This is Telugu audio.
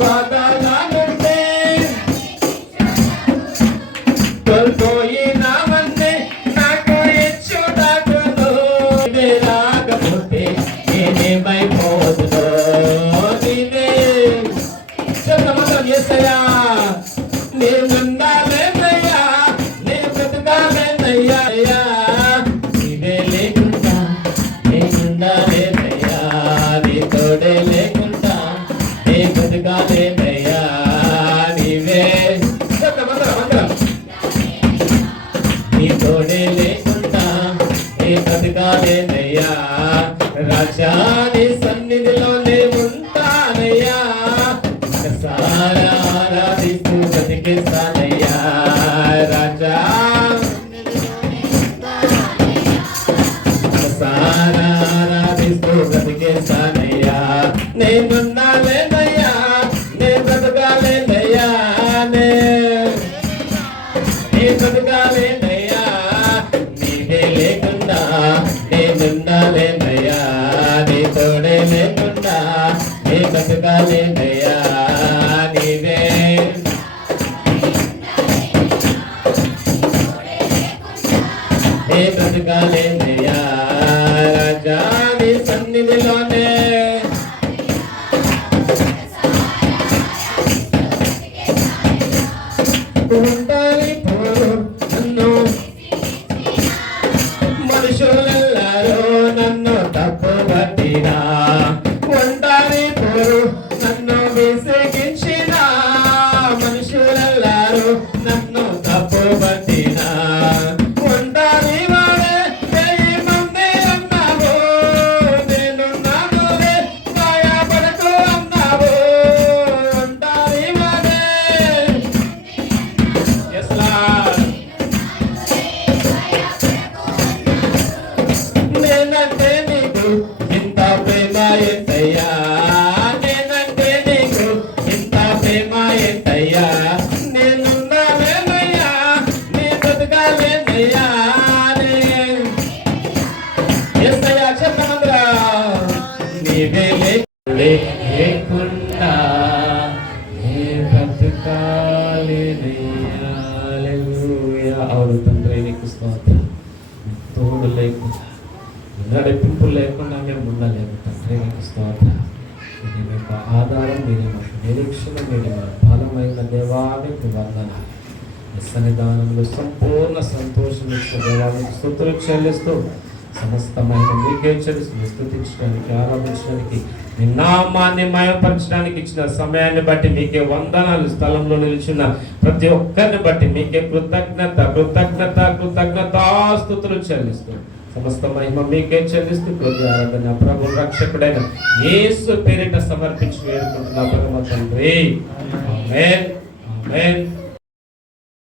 బాధలానుంటే కోల్పోయినవన్నీ నాకు ఇచ్చుటకును నీవే రాకపోతే నేనేమైపోదునో నీవే చెప్తామంటాం యేసయ్యా నేనుండాలేనయ్యా నేను బ్రతకాలేనయ్యా నీవే లేకుండా నేనుండాలేనయ్యా నీ తోడే లేకుండా నే బ్రతకాలేనయ్యా నీవే చెప్తామంటాం నీ తోడే లేకుండా నే బ్రతకాలేనయ్యా రాజా నీ సన్నిధిలోనే ఉంటానయ్యా సారా ఆరాధిస్తూ బ్రతికిస్తానయ్యా రాజా సారా ఆరాధిస్తూ బ్రతికిస్తానయ్యా నేనున్నాలేనయ్యా నే బ్రతకాలేనయ్యా నే బ్రతకాలేనయ్యా నీవే లేకుండా నేనున్నాలేనయ్యా నీ తోడే లేకుండా నే బ్రతకాలేనయ్యా నీవే నే బ్రతకాలేనయ్యా రాజా నీ సన్నిధిలోనే ఉంటాని పోరు నన్ను మనుషులెల్లారో నన్ను తప్పు పట్టినా ఉంటాని పోరు నన్ను విసిగించిన మనుషులెల్లారో నన్ను తప్పు పట్టినా ఉంటాని వాడే వెయ్యి మంది అన్నావు నేనున్నానులే గాయపడకు అన్నావు ఉంటాని వాడే Yes, Lord. నేనంటే నీకు ఇంత ప్రేమ ఎంతయ్యా నేనంటే నీకు ఇంత ప్రేమ ఎంతయ్యా నేనున్నాలేనయ్యా నీ బ్రతకాలేనయ్యా యేసయ్యా చెప్పమంద్రా నీవే లేకుండా నే బ్రతకాలేనయ్యా హల్లెలూయా అవును తండ్రి నీకు స్తోత్రం తోడు లేకుండా నడిపింపు లేకుండా మేము ఉండలేము తండ్రి నీకు స్తోత్రం ఇది మీకు ఆధారం మీరే మాకు నిరీక్షణ మీరే మా బలమైన దేవానికి వందనాలు ఈ సన్నిధానంలో సంపూర్ణ సంతోషం ఇచ్చే దేవానికి స్తుతులు చెల్లిస్తూ సమస్తమైన మీకే చెల్లిస్తూ స్తుతించడానికి ఆరాధించడానికి మీ నామాన్ని మయపరచడానికి ఇచ్చిన సమయాన్ని బట్టి మీకే వందనాలు స్థలంలో నిలిచిన ప్రతి ఒక్కరిని బట్టి మీకే కృతజ్ఞతాస్తుతులు చెల్లిస్తూ సమస్త మహిమ మీకే చెల్లిస్తూ ప్రతి ఆరాధన ప్రభు రక్షకుడైన యేసు పేరిట సమర్పించి వేడుకుంటున్నా పరమ తండ్రి ఆమేన్ ఆమేన్